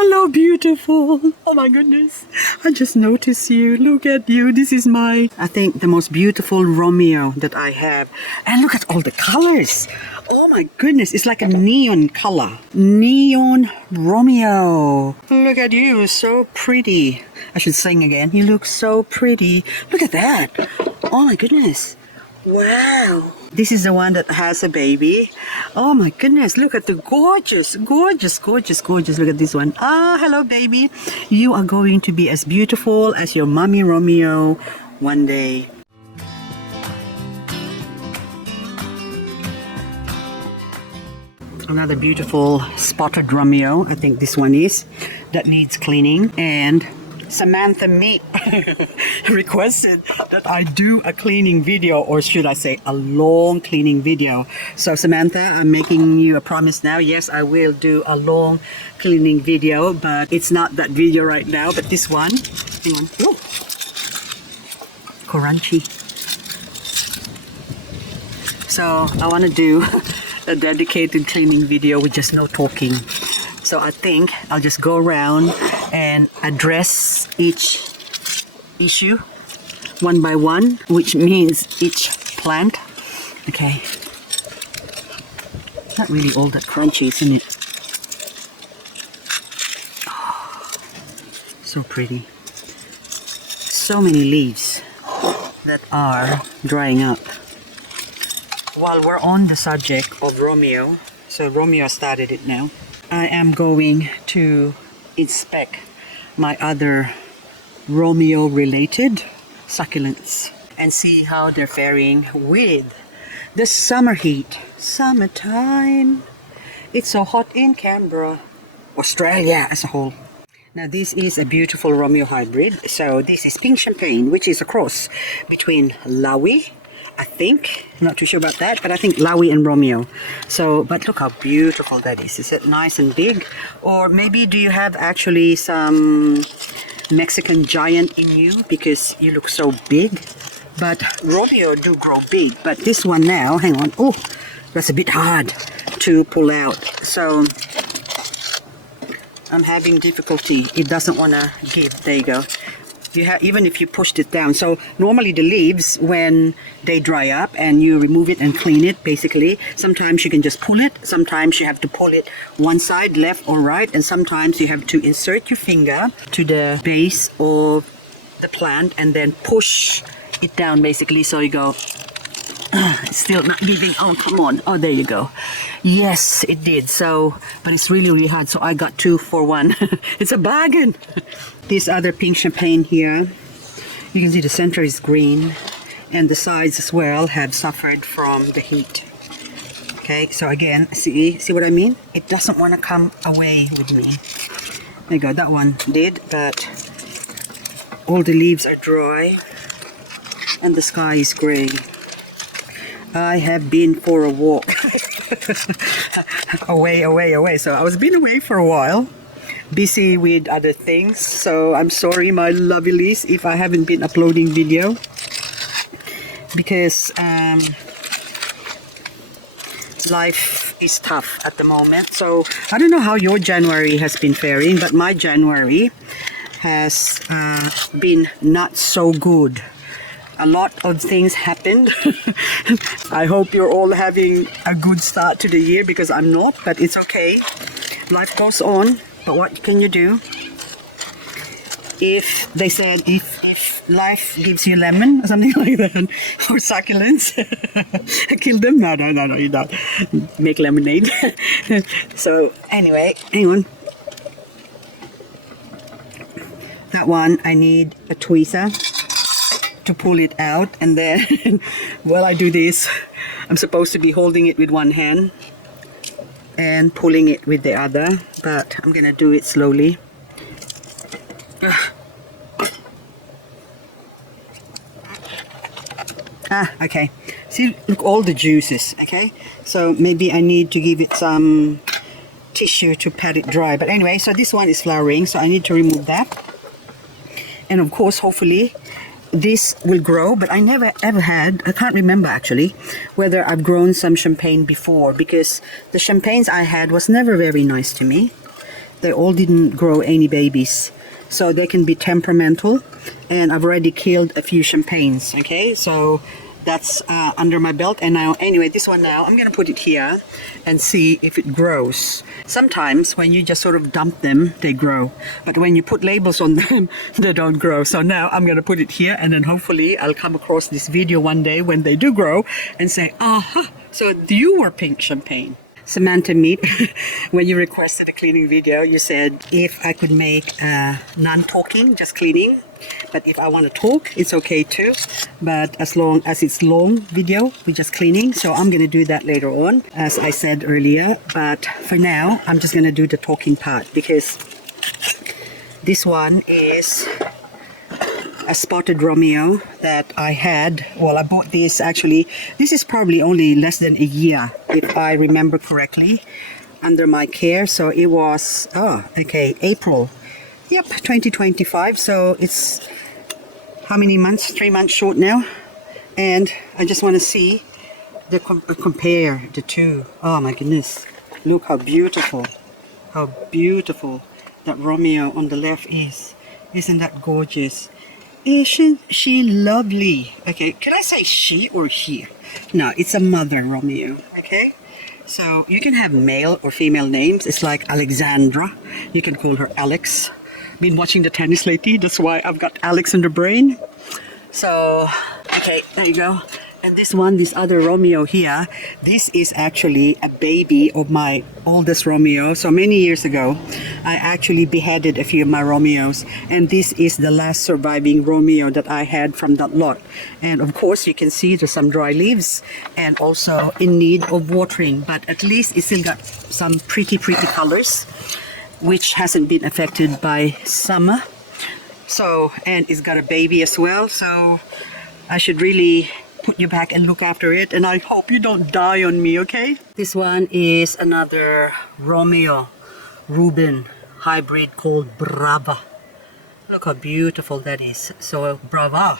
Hello, beautiful. Oh my goodness. I just noticed you. Look at you. This is I think, the most beautiful Romeo that I have. And look at all the colors. Oh my goodness. It's like a neon color. Neon Romeo. Look at you. So pretty. I should sing again. You look so pretty. Look at that. Oh my goodness. Wow. This is the one that has a baby. Oh my goodness, look at the gorgeous. Look at this one. Ah, hello baby. You are going to be as beautiful as your mommy Romeo one day. Another beautiful spotted Romeo, I think this one is, that needs cleaning. And Samantha Meat requested that I do a cleaning video, or should I say a long cleaning video. So Samantha, I'm making you a promise now. Yes, I will do a long cleaning video, but it's not that video right now, but this one. Hang on. Oh, crunchy. So I want to do a dedicated cleaning video with just no talking. So I think I'll just go around and address each issue one by one, which means each plant. Okay. Not really all that crunchy, isn't it? Oh, so pretty. So many leaves that are drying up. While we're on the subject of Romeo, so Romeo started it now, I am going to inspect my other Romeo related succulents and see how they're faring with the summer heat. Summertime. It's so hot in Canberra, Australia as a whole. Now this is a beautiful Romeo hybrid. So this is Pink Champagne, which is a cross between Lawi, I think, I'm not too sure about that, but I think Lawi and Romeo. So, but look how beautiful that is. Is it nice and big? Or maybe do you have actually some Mexican giant in you because you look so big? But Romeo do grow big, but this one now, hang on, oh, that's a bit hard to pull out. So I'm having difficulty. It doesn't want to give. There you go. Even if you pushed it down. So normally the leaves, when they dry up and you remove it and clean it, basically, sometimes you can just pull it. Sometimes you have to pull it one side, left or right. And sometimes you have to insert your finger to the base of the plant and then push it down, basically. So you go, it's still not giving. Oh, come on. Oh, there you go. Yes, it did. So, but it's really, really hard. So I got 2 for 1. It's a bargain. This other Pink Champagne here, you can see the center is green and the sides as well have suffered from the heat. Okay, so again, see what I mean? It doesn't want to come away with me. There you go, that one did, but all the leaves are dry and the sky is gray. I have been for a walk. away. So I was been away for a while, busy with other things. So I'm sorry, my lovelies, if I haven't been uploading video, because life is tough at the moment. So I don't know how your January has been faring, but my January has been not so good. A lot of things happened. I hope you're all having a good start to the year, because I'm not, but it's okay. Life goes on, but what can you do? If they said, if life gives you lemon or something like that, or succulents, kill them? No, you don't. Make lemonade. So anyway, hang on. That one, I need a tweezer to pull it out, and then while I do this, I'm supposed to be holding it with one hand and pulling it with the other, but I'm gonna do it slowly. Okay, see, look, all the juices. Okay, so maybe I need to give it some tissue to pat it dry, but anyway, so this one is flowering, so I need to remove that. And of course, hopefully this will grow, but I never ever had, I can't remember actually whether I've grown some champagne before, because the champagnes I had was never very nice to me. they all didn't grow any babies. So they can be temperamental, and I've already killed a few champagnes. Okay, so that's under my belt. And now, anyway, this one now, I'm gonna put it here and see if it grows. Sometimes when you just sort of dump them, they grow. But when you put labels on them, they don't grow. So now I'm gonna put it here, and then hopefully I'll come across this video one day when they do grow and say, aha, so you were pink champagne. Samantha Meat, when you requested a cleaning video, you said if I could make non-talking, just cleaning. But if I want to talk, it's okay too. But as long as it's long video, we're just cleaning. So I'm going to do that later on, as I said earlier. But for now, I'm just going to do the talking part, because this one is a spotted Romeo that I had. Well, I bought this actually. This is probably only less than a year, if I remember correctly, under my care. So it was, April. Yep, 2025. So it's how many months? 3 months short now. And I just want to see the compare the two. Oh my goodness. Look how beautiful. How beautiful that Romeo on the left is. Isn't that gorgeous? Isn't she lovely? Okay, can I say she or he? No, it's a mother Romeo. Okay, so you can have male or female names. It's like Alexandra. You can call her Alex. Been watching the tennis lately, that's why I've got Alex in the brain. So, okay, there you go. And this one, this other Romeo here, this is actually a baby of my oldest Romeo. So many years ago, I actually beheaded a few of my Romeos. And this is the last surviving Romeo that I had from that lot. And of course, you can see there's some dry leaves and also in need of watering. But at least it's still got some pretty colors, which hasn't been affected by summer. So, and it's got a baby as well. So I should really put you back and look after it, and I hope you don't die on me, okay? This one is another Romeo Reuben hybrid called Brava. Look how beautiful that is. So Brava,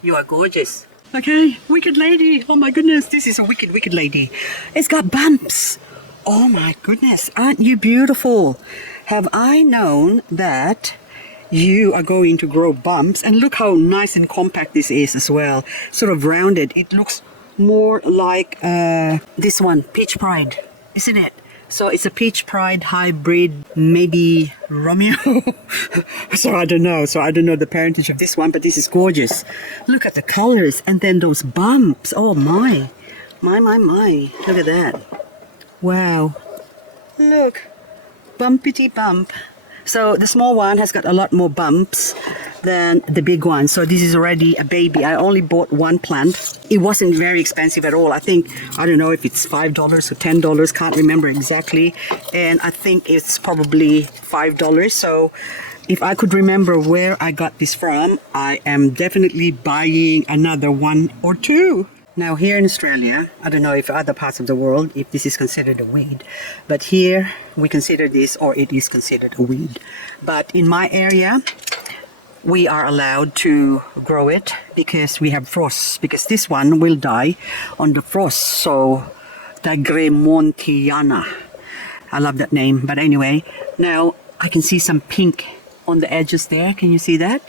you are gorgeous. Okay, wicked lady. Oh my goodness, this is a wicked lady. It's got bumps. Oh my goodness, aren't you beautiful? Have I known that you are going to grow bumps? And look how nice and compact this is as well. Sort of rounded. It looks more like this one, Peach Pride, isn't it? So it's a Peach Pride hybrid, maybe Romeo. So I don't know. The parentage of this one, but this is gorgeous. Look at the colors and then those bumps. Oh my. Look at that. Wow. Look. Bumpity bump. So the small one has got a lot more bumps than the big one. So this is already a baby. I only bought one plant. It wasn't very expensive at all. I think, I don't know if it's $5 or $10, can't remember exactly. And I think it's probably $5. So if I could remember where I got this from, I am definitely buying another one or two. Now here in Australia, I don't know if other parts of the world, if this is considered a weed, but here we consider this, or it is considered a weed. But in my area, we are allowed to grow it because we have frosts, because this one will die on the frost. So, Dagremontiana. I love that name. But anyway, now I can see some pink on the edges there. Can you see that?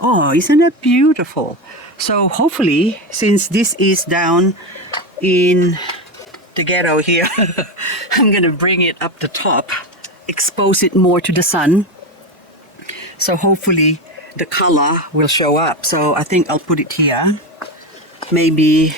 Oh, isn't that beautiful? So hopefully, since this is down in the ghetto here, I'm gonna bring it up the top, expose it more to the sun. So hopefully the color will show up. So I think I'll put it here, maybe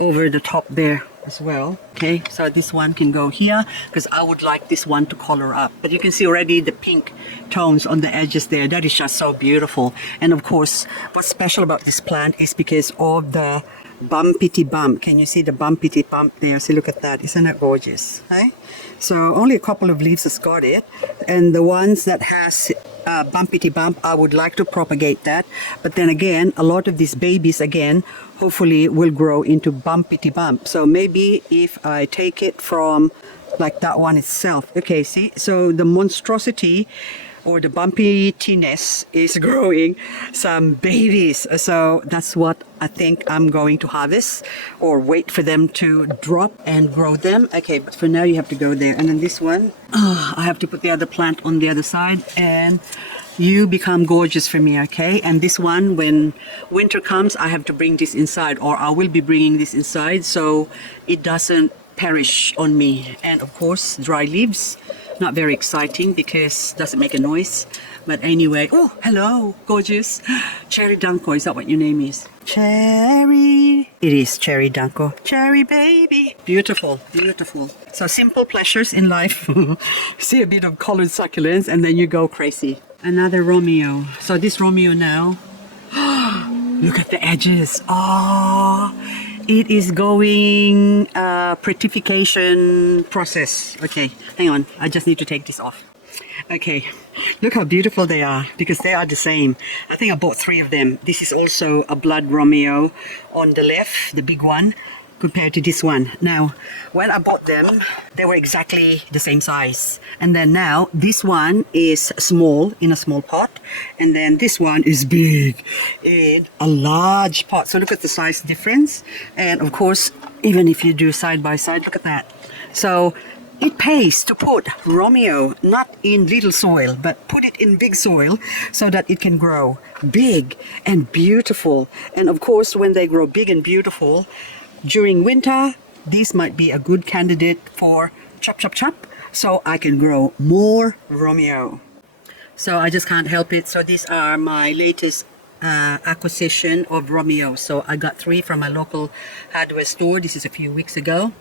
over the top there as well. Okay, so this one can go here because I would like this one to color up. But you can see already the pink tones on the edges there. That is just so beautiful. And of course, what's special about this plant is because of the bumpity bump. Can you see the bumpity bump there? See, look at that. Isn't that gorgeous? Okay? So only a couple of leaves has got it. And the ones that has bumpity bump, I would like to propagate that. But then again, a lot of these babies again, hopefully will grow into bumpity bump. So maybe if I take it from like that one itself. Okay, see, so the monstrosity or the bumpiness is growing some babies. So that's what I think I'm going to harvest or wait for them to drop and grow them. Okay, but for now you have to go there. And then this one, I have to put the other plant on the other side, and you become gorgeous for me, okay? And this one, when winter comes, I have to bring this inside, or I will be bringing this inside so it doesn't perish on me. And of course, dry leaves. Not very exciting because it doesn't make a noise. But anyway, oh, hello, gorgeous. Cherry Danko, is that what your name is? Cherry. It is Cherry Danko. Cherry baby. Beautiful, beautiful. So simple pleasures in life. See a bit of colored succulents and then you go crazy. Another Romeo. So this Romeo now, look at the edges. Oh, it is going prettification process. Okay, hang on. I just need to take this off. Okay, look how beautiful they are because they are the same. I think I bought 3 of them. This is also a blood Romeo on the left, the big one, compared to this one. Now, when I bought them, they were exactly the same size. And then now, this one is small, in a small pot. And then this one is big in a large pot. So look at the size difference. And of course, even if you do side by side, look at that. So it pays to put Romeo not in little soil, but put it in big soil so that it can grow big and beautiful. And of course, when they grow big and beautiful, during winter, this might be a good candidate for chop, chop, chop, so I can grow more Romeo. So I just can't help it. So these are my latest acquisition of Romeo. So I got 3 from my local hardware store. This is a few weeks ago.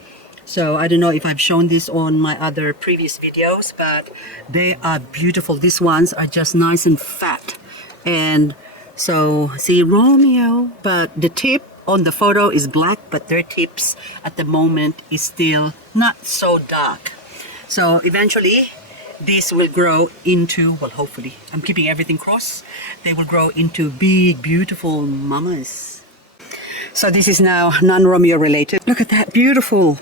So I don't know if I've shown this on my other previous videos, but they are beautiful. These ones are just nice and fat. And so see Romeo, but the tip on the photo is black, but their tips at the moment is still not so dark. So eventually this will grow into, well, hopefully, I'm keeping everything crossed, they will grow into big, beautiful mamas. So this is now non-Romeo related. Look at that, beautiful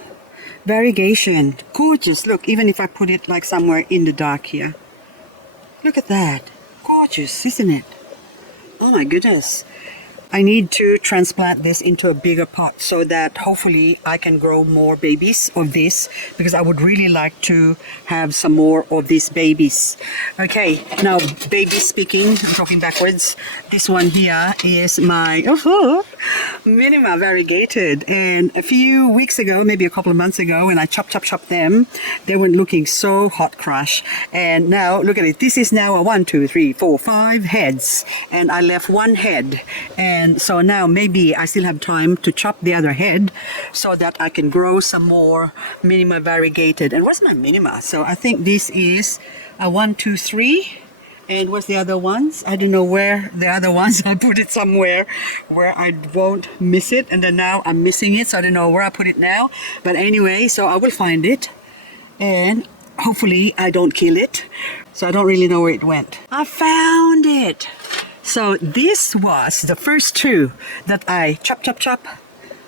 variegation, gorgeous. Look, even if I put it like somewhere in the dark here, look at that, gorgeous, isn't it? Oh my goodness. I need to transplant this into a bigger pot so that hopefully I can grow more babies of this, because I would really like to have some more of these babies. Okay, now baby speaking, I'm talking backwards. This one here is my Minima variegated, and a few weeks ago, maybe a couple of months ago, when I chopped them, they were looking so hot crush. And now look at it, this is now a 1, 2, 3, 4, 5 heads, and I left 1 head. And so now maybe I still have time to chop the other head so that I can grow some more Minima variegated. And where's my Minima? So I think this is a 1, 2, 3. And what's the other ones? I don't know where the other ones. I put it somewhere where I won't miss it. And then now I'm missing it. So I don't know where I put it now. But anyway, so I will find it. And hopefully I don't kill it. So I don't really know where it went. I found it. So this was the first 2 that I chop.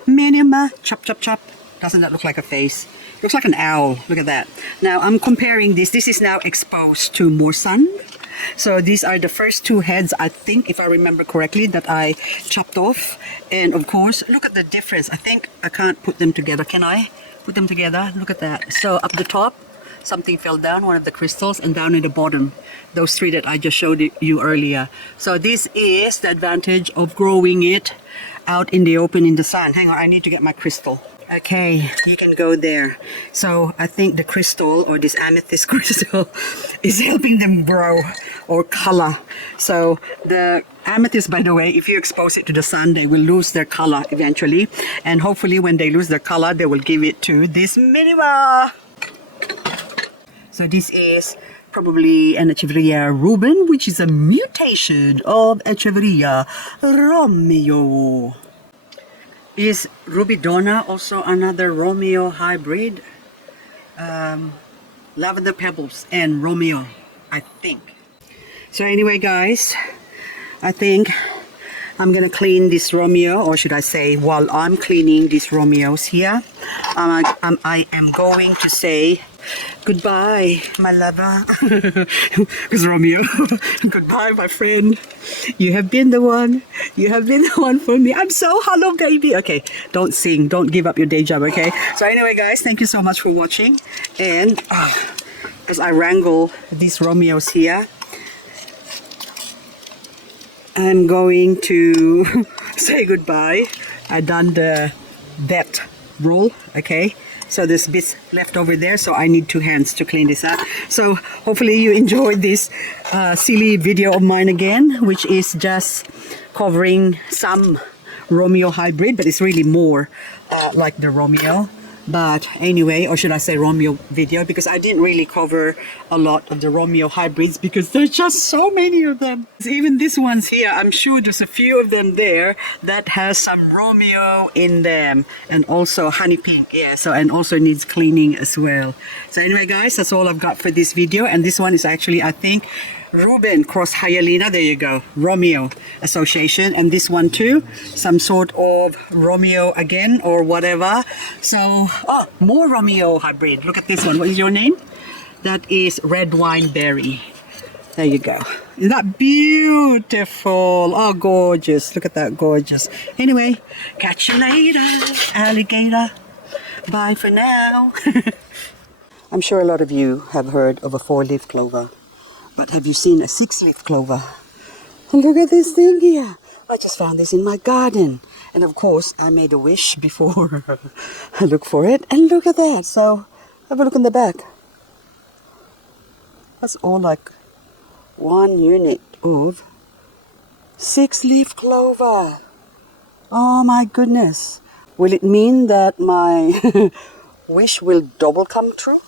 Minima, chop. Doesn't that look like a face? Looks like an owl. Look at that. Now I'm comparing this. This is now exposed to more sun. So these are the first 2 heads, I think, if I remember correctly, that I chopped off. And of course, look at the difference. I think I can't put them together. Can I put them together? Look at that. So up the top, something fell down, one of the crystals, and down in the bottom, those 3 that I just showed you earlier. So this is the advantage of growing it out in the open in the sun. Hang on, I need to get my crystal. Okay, you can go there. So I think the crystal, or this amethyst crystal, is helping them grow or color. So the amethyst, by the way, if you expose it to the sun, they will lose their color eventually. And hopefully when they lose their color, they will give it to this Minima. So this is probably an Echeveria Reuben, which is a mutation of Echeveria Romeo. Is Rubidona also another Romeo hybrid? Lavender Pebbles and Romeo, I think. So anyway, guys, I think I'm gonna clean this Romeo, or should I say, while I'm cleaning these Romeos here, I am going to say Goodbye, my lover. Because Romeo, goodbye, my friend. You have been the one. You have been the one for me. I'm so hollow, baby. Okay, don't sing. Don't give up your day job, okay? So anyway, guys, thank you so much for watching. And as I wrangle these Romeos here, I'm going to say goodbye. I done the vet roll, okay? So there's bits left over there, so I need 2 hands to clean this up. So hopefully you enjoyed this silly video of mine again, which is just covering some Romeo hybrid, but it's really more like the Romeo. But anyway, or should I say Romeo video, because I didn't really cover a lot of the Romeo hybrids because there's just so many of them. Even these ones here, I'm sure there's a few of them there that has some Romeo in them, and also honey pink, yeah, so, and also needs cleaning as well. So anyway, guys, that's all I've got for this video, and this one is actually, I think, Ruben cross Hyalina, there you go, Romeo association, and this one too, some sort of Romeo again or whatever. So, oh, more Romeo hybrid. Look at this one. What is your name? That is Red Wine Berry. There you go. Isn't that beautiful? Oh, gorgeous. Look at that, gorgeous. Anyway, catch you later, alligator. Bye for now. I'm sure a lot of you have heard of a 4-leaf clover. But have you seen a 6-leaf clover? And look at this thing here. I just found this in my garden. And of course, I made a wish before I look for it. And look at that. So, have a look in the back. That's all like one unit of 6-leaf clover. Oh my goodness. Will it mean that my wish will double come true?